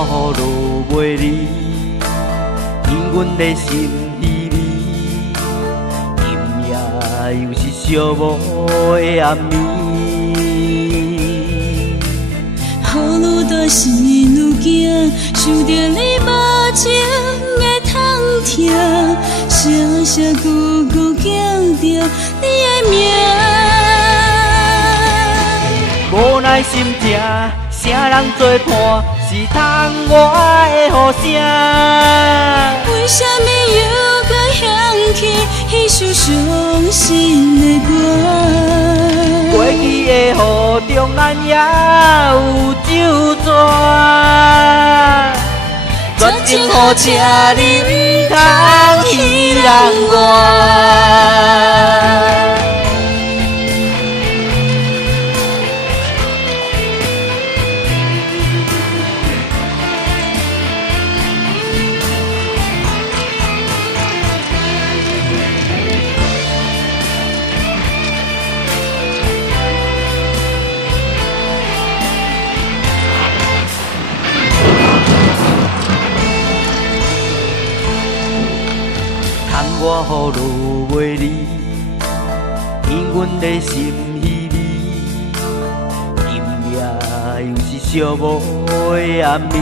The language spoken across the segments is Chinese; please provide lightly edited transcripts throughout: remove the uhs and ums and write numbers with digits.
我落袂离，因阮的心稀微，今夜又是寂寞的暗暝。雨愈大是愈惊，想着你无情的痛痛，声声句句叫着你的名。无奈心痛，啥人做伴，是通我的呼声。为什么又搁响起迄首伤心的歌？过去的雨中，咱也有酒泉，绝情好车你通彼人愿。我雨落袂离，因阮的心稀微，今夜又是寂寞的暗暝。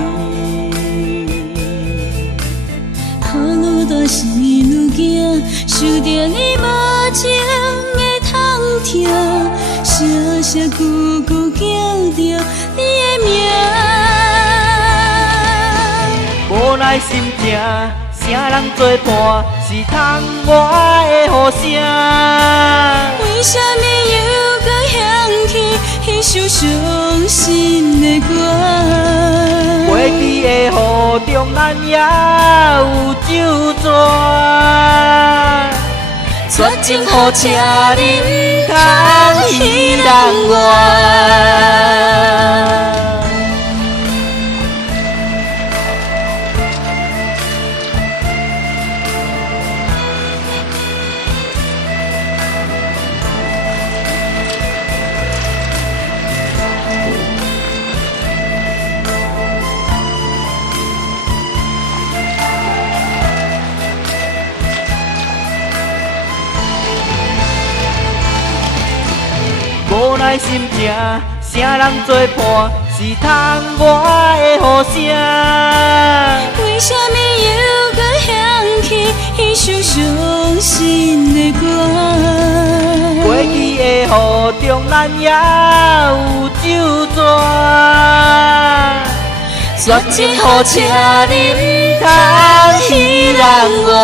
雨愈大是愈惊，想着你无情的痛痛，声声句句叫着你的名。无奈心痛，啥人做伴，是通我的呼声。为什么又搁响起迄首伤心的歌？过去的雨中，咱也有酒泉，绝情好车你通彼人愿。无奈心痛，啥人做伴，是通我的呼声。为什么又搁响起迄首伤心的歌？过去的雨中，咱也有酒泉，绝情好车你通彼人愿。